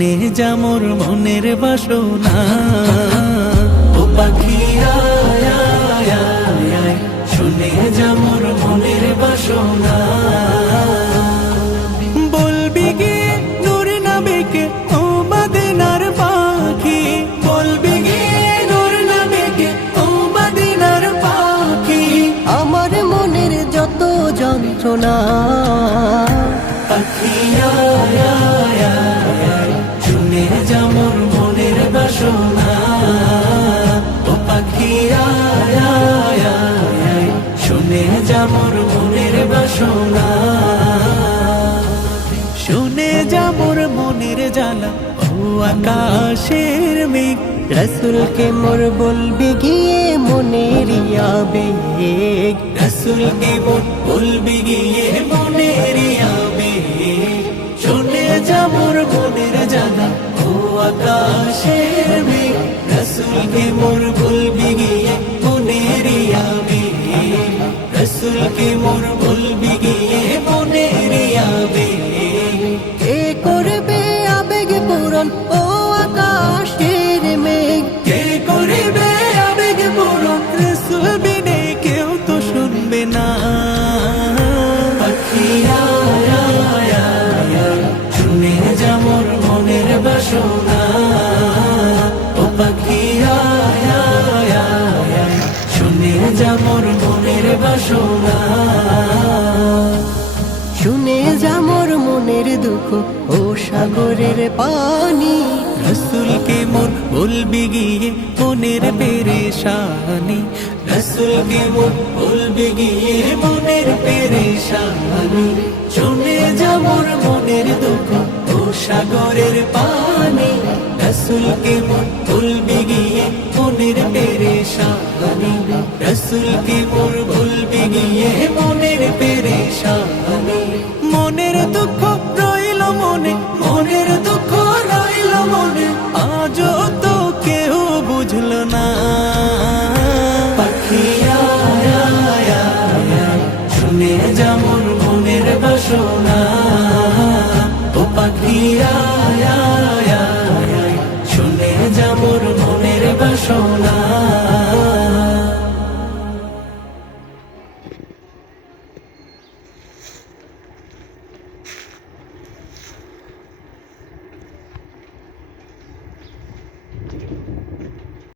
শুনে যা মোর মনের বাসনা। ও পাখি আয় আয় আয় আয়, শুনে যা মোর মনের বাসনা। বলবি গিয়ে নূর নবীকে ও মদিনার পাখি, বলবি গিয়ে নূর নবীকে ও মদিনার পাখি। আমার মনের যত যন্ত্রণা, পাখি আয় আয় আয় আয়, শুনে যা মোর মনের বাসনা। ও পাখি আয় আয় আয় আয়, শুনে যা মোর মনের বাসনা। শুনে যা মোর মনের জ্বালা ও আকাশের মেঘ, রসুলকে মোর বলবি গিয়ে মনের আবেগ। রসুলকে মোর বলবি গিয়ে মনের আবেগ। শুনে যা মোর মনের জ্বালা ও আকাশের মেঘ, রসুলকে মোর বলবি গিয়ে মনের আবেগ। রসুলকে মোর বলবি গিয়ে মনের আবেগ। কে করবে আবেগ পূরণ ও আকাশের মেঘ? কে করিবে আবেগ পূরণ, রসুল বিনে কেউ তো শুনবে না। পাখি আয় আয় আয় আয়, শুনে যা মোর মনের বাসনা। ও পাখি আয় আয় আয় আয়, শুনে যা মোর মনের বাসনা। শুনে যা মোর মনের দুঃখ ও সাগরের পানি। রসুলকে মোর বলবি গিয়ে মনের পেরেশানি। রসুলকে মোর বলবি গিয়ে মনের পেরেশানি। শুনে যা মোর মনের দুঃখ ও সাগরের পানি। রসুলকে মোর বলবি গিয়ে মনের পেরেশানি। রসুলকে মোর বলবি গিয়ে মনের পেরেশানি। মনের দুঃখ রইল মনে, মনের দুঃখ রইল মনে, আজও তো কেউ বুঝল না। পাখি আয় আয় আয় আয়, শুনে যা মোর মনের বাসনা। ও পাখি আয়